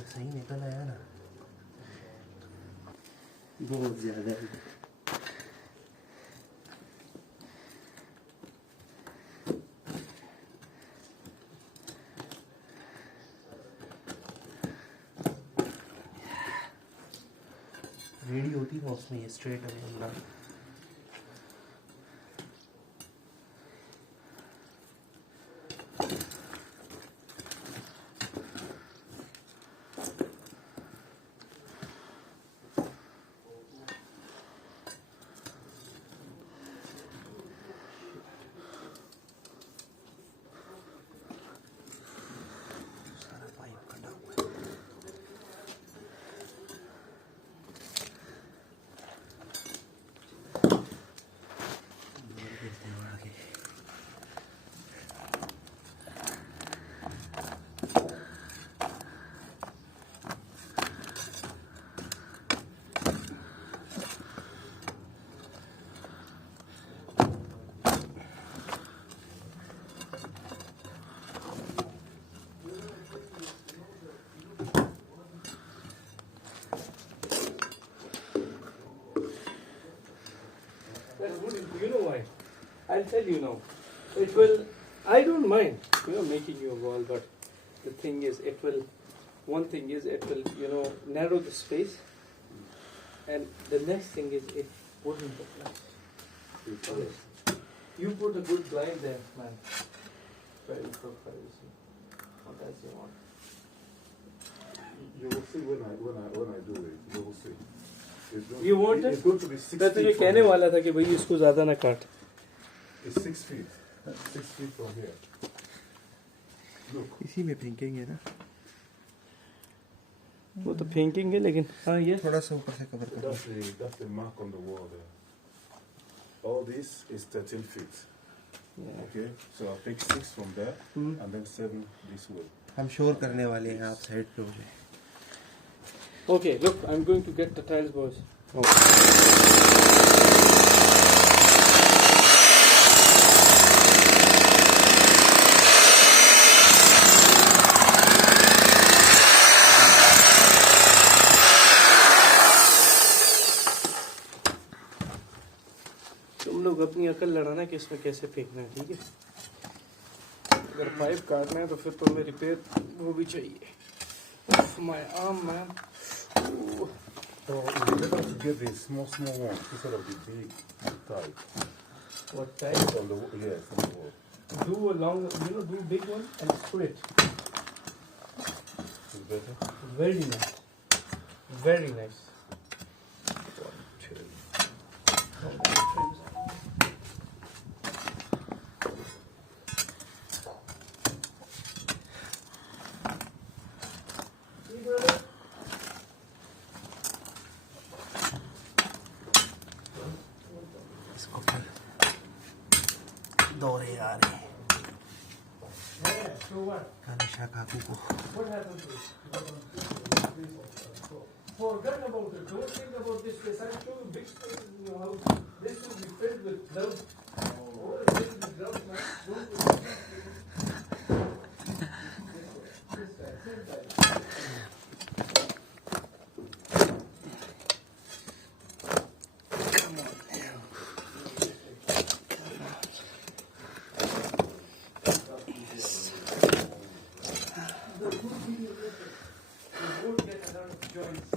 सही निकल आया ना, बहुत ज़्यादा। रेडी होती ना उसमें ये स्ट्रेट अवे ना। That's good. You know why? I'll tell you now. It will. I don't mind, making you a wall, but the thing is, it will. One thing is, it will, narrow the space, and the next thing is, it wouldn't look nice. You put a good blind there, man. Very for privacy. What else you want? You will see when I do it. You will see. You want it? It's going to be 6 मैं feet तुझे from कहने here. वाला था कि भाई इसको ज़्यादा ना काट. It's 6 feet. 6 feet from here. Look. इसी में फेंकेंगे ना, वो तो फेंकेंगे लेकिन हाँ ये थोड़ा सा ऊपर से कवर कर. That's the mark on the wall there. All this is 13 feet. Yeah. Okay, so I'll take 6 from there and then 7 this way. हम श्योर करने वाले हैं, आप साइड पे हो जाए. Okay, look, I'm going to get the tiles, boys. तुम लोग अपनी अकल लड़ाना कि इसमें कैसे फेंकना है, ठीक है? अगर पाइप काटना है तो फिर तो हमें रिपेयर वो भी चाहिए. My arm, man. Ooh. So it's better to get the small ones instead of the big type. What type? On the yes, on the wall. Do a long, do a big one and split. It's better. Very nice. Very nice. 1, 2. इसको फिर दौरे आ रहे हैं कानिशा काकू को. What happened to it? Forget about it. Don't think about this place. I'm showing you big spaces in your house. This will be filled with ground. Oh, it's filled with ground, man. Don't do this. This guy, same guy. The wood get a lot of joints.